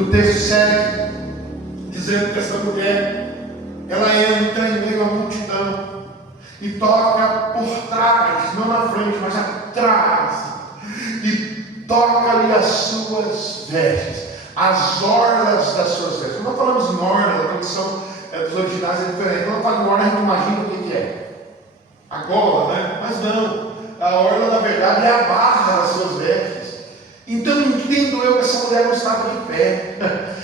o texto segue dizendo que essa mulher, ela entra em meio à multidão e toca por trás, não na frente, mas atrás, e toca-lhe as suas vestes, as orlas das suas vestes. Quando nós falamos em orla, a tradução dos originais é diferente. Quando fala em orla, a gente imagina o que é. A gola, né? Mas não. A orla, na verdade, é a barra das suas vestes. Então, entendo eu que essa mulher não estava de pé.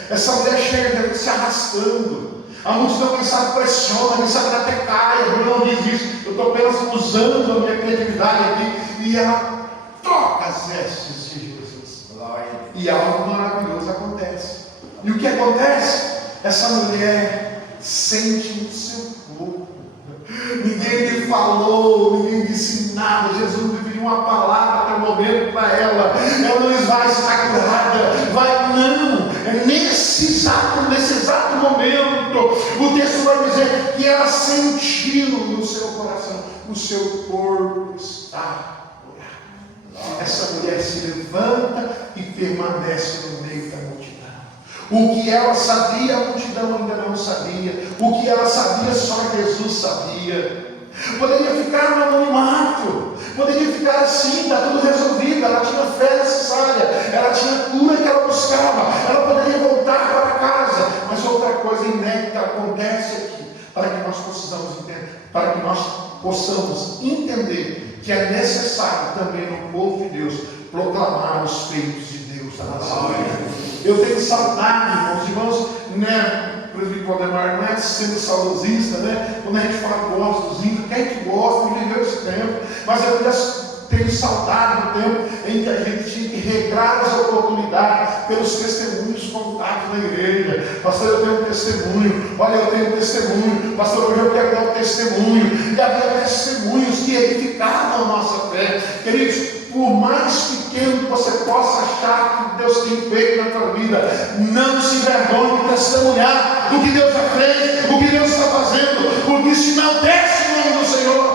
Essa mulher chega se arrastando. A multidão, quem sabe, pressiona, quem sabe até cai. A mulher não diz isso. Eu estou apenas usando a minha criatividade aqui. E ela toca as vestes de Jesus. E algo maravilhoso acontece. E o que acontece? Essa mulher sente o seu corpo. Ninguém lhe falou, ninguém disse nada. Jesus não viu uma palavra até o momento para ela. Ela não vai estar curada, vai não. É nesse exato momento, o texto vai dizer que ela sentiu no seu coração, o seu corpo está curado. Essa mulher se levanta e permanece no meio da multidão. O que ela sabia, a multidão ainda não sabia. O que ela sabia, só Jesus sabia. Poderia ficar no anonimato, poderia ficar assim, está tudo resolvido. Ela tinha fé necessária, ela tinha cura que ela buscava, ela poderia voltar para casa. Mas outra coisa inédita acontece aqui, para que nós possamos entender, para que nós possamos entender que é necessário também no povo de Deus proclamar os feitos de Deus da nação. Eu tenho saudade, irmãos, né? O presbítero Valdemar não é sendo saudosista, né? Quando a gente fala gosta dos índios, quem que gosta de viver esse tempo? Mas eu ainda tenho saudade do tempo em que a gente tinha que regrar as oportunidades pelos testemunhos contados na igreja. Pastor, eu tenho um testemunho. Olha, eu tenho um testemunho. Pastor, hoje eu quero dar um testemunho. E havia testemunhos que edificavam a nossa fé. Queridos, por mais pequeno que você possa achar que Deus tem feito na tua vida, não se envergonhe de testemunhar o que Deus já fez, o que Deus está fazendo, porque isso enaltece o nome do Senhor.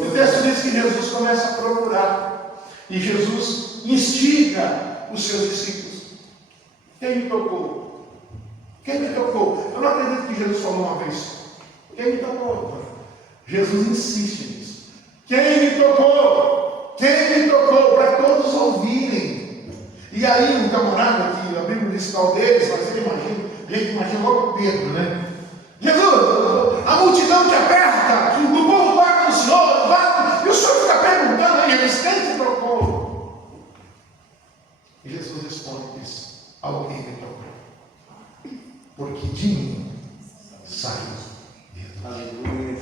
O texto diz que Jesus começa a procurar, e Jesus instiga os seus discípulos. Quem me tocou? Quem me tocou? Eu não acredito que Jesus falou uma vez. Quem me tocou? Jesus insiste nisso. Quem me tocou? Quem me tocou? Para todos ouvirem. E aí um camarada que a Bíblia diz qual deles, mas ele imagina, a gente imagina logo Pedro, né? Jesus, a multidão te aperta, o povo toca no Senhor, vai, e o Senhor fica perguntando a eles, quem te tocou? E Jesus responde isso: alguém me tocou, porque de mim saiu Deus. Aleluia.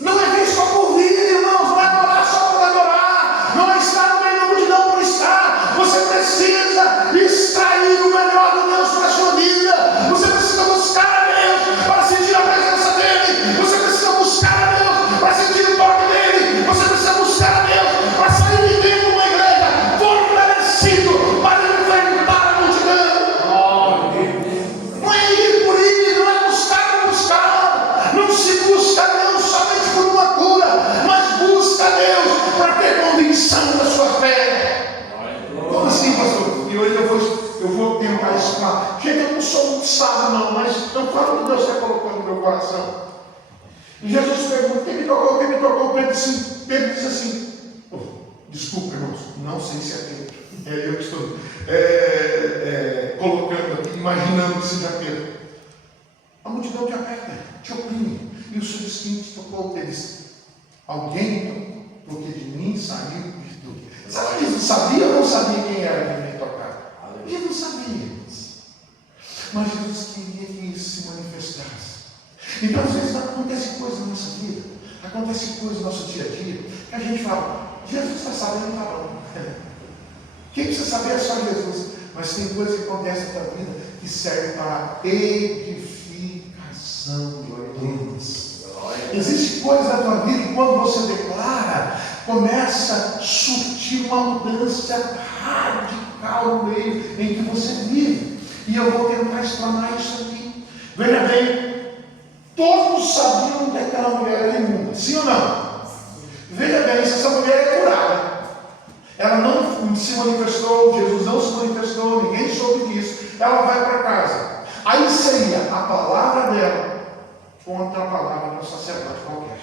Não é vir só por vir, irmãos, não é adorar só por adorar, não é estar no meio da multidão por estar. Você precisa extrair o melhor de Deus para a sua vida. Você precisa buscar a Deus para sentir a presença dEle. Você precisa buscar a Deus para sentir o toque dEle. Você precisa buscar a Deus para sair de dentro de uma igreja fortalecido para enfrentar a multidão. Não é ir por ir, não é buscar. Não se busca Deus somente por uma cura, mas busca Deus para ter convicção da sua fé. Como assim, pastor? E hoje eu vou tentar explicar. Gente, eu não sou muito sábio não, mas eu falo o que Deus está colocando no meu coração. E Jesus pergunta: quem me tocou? Quem me tocou? Pedro disse assim: desculpa, irmãos, não sei se é Pedro. É eu que estou colocando aqui, imaginando que seja Pedro. A multidão te aperta, te oprime. E o seu instinto tocou. Ele disse: alguém tocou, porque de mim saiu virtude. Sabe que Jesus sabia ou não sabia quem era que ia tocar? Jesus sabia. Mas Jesus queria que isso se manifestasse. Então, às vezes, acontece coisa na nossa vida, acontece coisa no nosso dia a dia, que a gente fala: Jesus está sabendo, tá bom. Quem precisa saber é só Jesus. Mas tem coisa que acontece na tua vida que serve para edificação de Deus. Existe coisa na tua vida que quando você declara, começa a surtir uma mudança radical no meio em que você vive. E eu vou tentar explanar isso aqui. Veja bem, todos sabiam que aquela mulher era imunda, sim ou não? Veja bem, se essa mulher é curada, ela não se manifestou, Jesus não se manifestou ela vai para casa. Aí seria a palavra dela contra a palavra do sacerdote qualquer.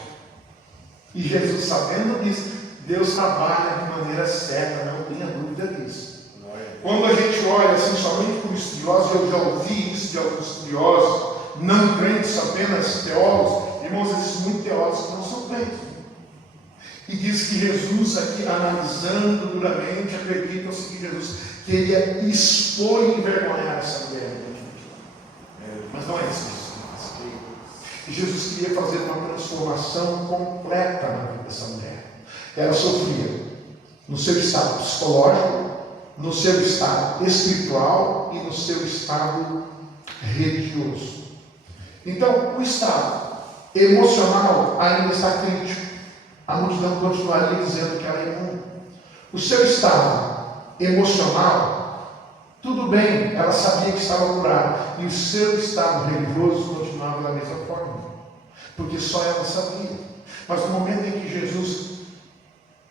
E Jesus, sabendo disso, Deus trabalha de maneira certa, não tenha dúvida disso. Quando a gente olha assim somente por estudiosos, eu já ouvi isso de alguns estudiosos, não crentes, apenas teólogos. Irmãos, existem muitos teólogos que não são crentes. E diz que Jesus, aqui analisando duramente, acredita o seguinte: Jesus queria expor e envergonhar essa mulher. Mas não é isso. E Jesus queria fazer uma transformação completa na vida dessa mulher. Ela sofria no seu estado psicológico, no seu estado espiritual e no seu estado religioso. Então, o estado emocional ainda está crítico. A multidão continuaria dizendo que ela é imunda. O seu estado emocional, tudo bem, ela sabia que estava curada. E o seu estado religioso continuava da mesma forma, porque só ela sabia. Mas no momento em que Jesus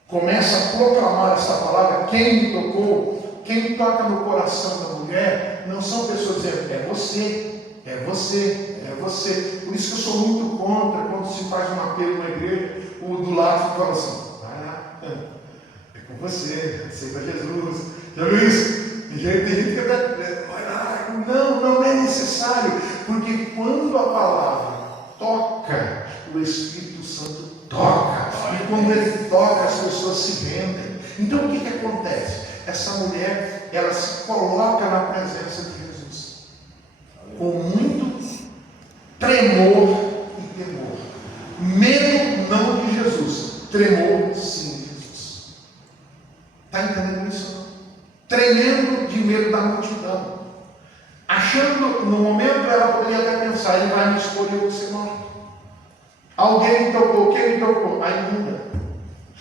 começa a proclamar essa palavra, quem me tocou, quem toca no coração da mulher, não são pessoas dizendo, é você, é você, é você. Por isso que eu sou muito contra quando se faz um apelo na igreja, o do lado fala assim, vai lá, é com você, aceita Jesus. Já viu isso? Tem gente que vai lá, não é necessário, porque quando a palavra toca, o Espírito Santo toca, e quando ele toca, as pessoas se rendem. Então o que acontece? Essa mulher, ela se coloca na presença de Jesus, com muito tremor e temor. Medo não de Jesus, tremor sim de Jesus. Está entendendo isso? Não? Tremendo de medo da multidão. Achando, no momento ela poderia até pensar, ele vai me expor e eu vou ser morto. Alguém me tocou, quem me tocou? A imunda.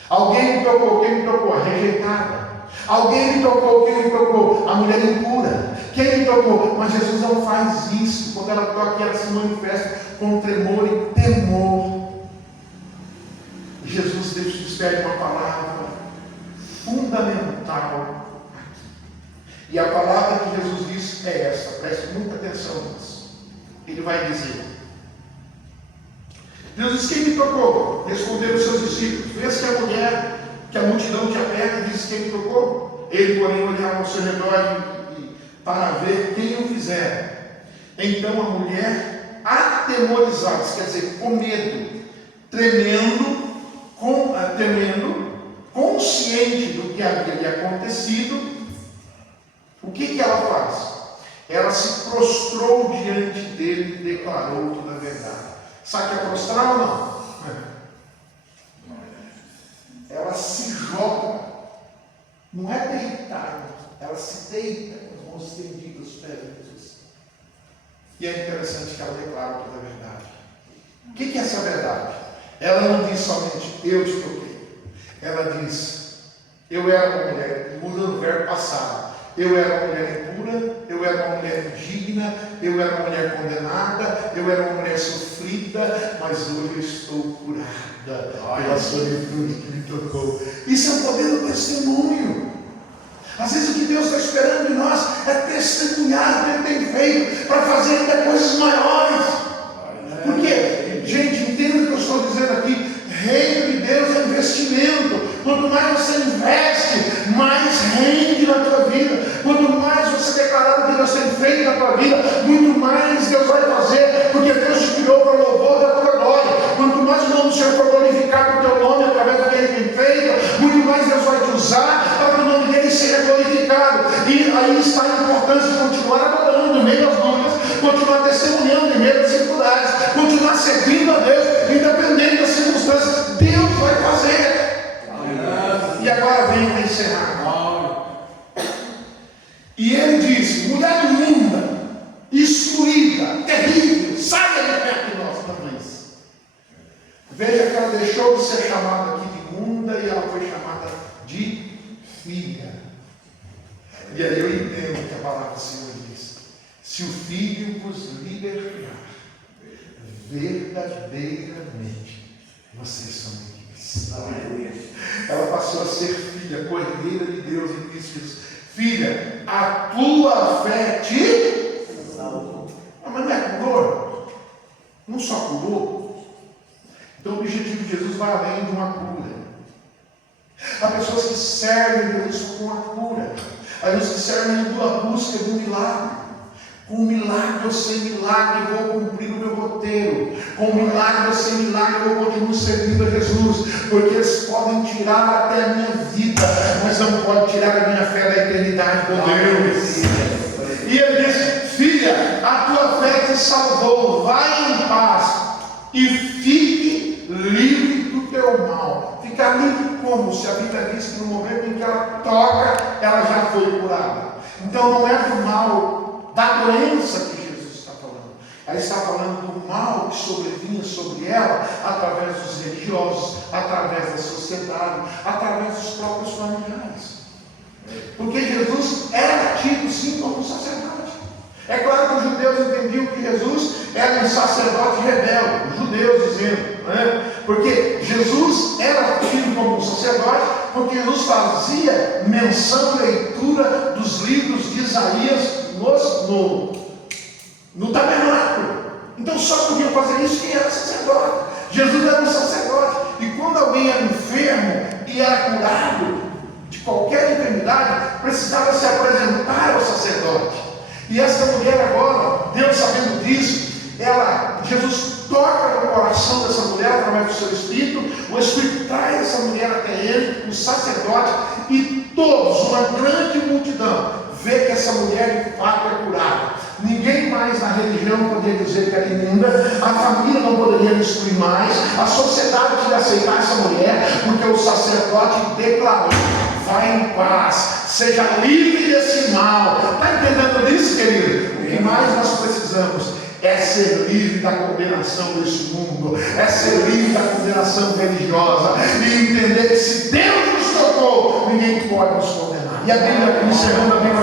Alguém me tocou, quem me tocou? A rejeitada. Alguém me tocou, quem me tocou? A mulher impura. Quem me tocou? Mas Jesus não faz isso. Quando ela toca, ela se manifesta com tremor e temor. Jesus despede uma palavra fundamental aqui. E a palavra que Jesus diz é essa. Preste muita atenção nisso. Ele vai dizer: Jesus, quem me tocou? Responderam os seus discípulos. Vês que a mulher, que a multidão te aperta, disse: quem me tocou? Ele, porém, olhava ao seu redor para ver quem o fizera. Então a mulher, atemorizada, quer dizer, com medo, temendo, consciente do que havia lhe acontecido, o que ela faz? Ela se prostrou diante dele e declarou toda a verdade. Sabe o que é prostrar ou não? Ela se joga, não é deitar, ela se deita com as mãos estendidas aos pés de Jesus. E é interessante que ela declara toda a verdade. O que é essa verdade? Ela não diz somente eu te toquei. Ela diz: eu era uma mulher, muda no verbo passado. Eu era uma mulher impura, eu era uma mulher indigna, eu era uma mulher condenada, eu era uma mulher sofrida, mas hoje eu estou curada pela solitude que me tocou. Isso é o poder do testemunho. Às vezes o que Deus está esperando de nós é testemunhar o que Ele tem feito para fazer ainda coisas maiores. Porque, gente, entenda o que eu estou dizendo aqui. Reino de Deus é investimento. Quanto mais você investe, mais rende na tua vida. Quanto mais você declarar o que Deus tem feito na tua vida, muito mais Deus vai fazer, porque Deus te criou para o louvor da tua glória. Quanto mais o nome do Senhor for glorificado o teu nome através do que Ele tem feito, muito mais Deus vai te usar para que o nome dele seja glorificado. E aí está a importância de continuar adorando em meio às lutas, continuar testemunhando em meio às dificuldades, continuar servindo a Deus, independente das circunstâncias. Deus vai fazer. E agora vem para encerrar. E ele disse: mulher imunda, excluída, terrível, saia de perto de nós também. Veja que ela deixou de ser chamada aqui de imunda e ela foi chamada de filha. E aí eu entendo que a palavra do Senhor diz: se o Filho vos libertar, verdadeiramente vocês são livres. Ela passou a ser filha, cordeira de Deus em Cristo Jesus. filha, a tua fé te salvou. Mas não é curou? Não só curou. Então o objetivo de Jesus vai além de uma cura. Há pessoas que servem Jesus com a cura. Há pessoas que servem em tua busca do milagre. Com milagre ou sem milagre eu vou cumprir o meu roteiro. Com milagre ou sem milagre eu continuo servindo a Jesus. Porque eles podem tirar até a minha vida, mas não podem tirar a minha fé da eternidade com Deus. E ele diz: filha, a tua fé te salvou. Vai em paz e fique livre do teu mal. Ficar livre como? Se a Bíblia diz que no momento em que ela toca, ela já foi curada. Então não é do mal, da doença que Jesus está falando. Ela está falando do mal que sobrevinha sobre ela através dos religiosos, através da sociedade, através dos próprios familiares. Porque Jesus era tido sim como sacerdote. É claro que os judeus entendiam que Jesus era um sacerdote rebelde, os judeus dizendo, né? Porque Jesus era tido como um sacerdote, porque Jesus fazia menção e leitura dos livros de Isaías no tabernáculo. Então só podia fazer isso quem era sacerdote. Jesus era um sacerdote, e quando alguém era enfermo e era curado de qualquer enfermidade, precisava se apresentar ao sacerdote. E essa mulher agora, Deus sabendo disso, Jesus toca no coração dessa mulher através do seu Espírito. O Espírito traz essa mulher até ele, o sacerdote, e todos, uma grande multidão, vê que essa mulher de fato é curada. Ninguém mais na religião poderia dizer que era imunda, a família não poderia destruir mais, a sociedade poderia aceitar essa mulher, porque o sacerdote declarou: vai em paz, seja livre desse mal. Está entendendo isso, querido? O que mais nós precisamos é ser livre da condenação desse mundo, é ser livre da condenação religiosa, e entender que se Deus nos tocou, ninguém pode nos condenar. E a Bíblia, encerrando a Bíblia,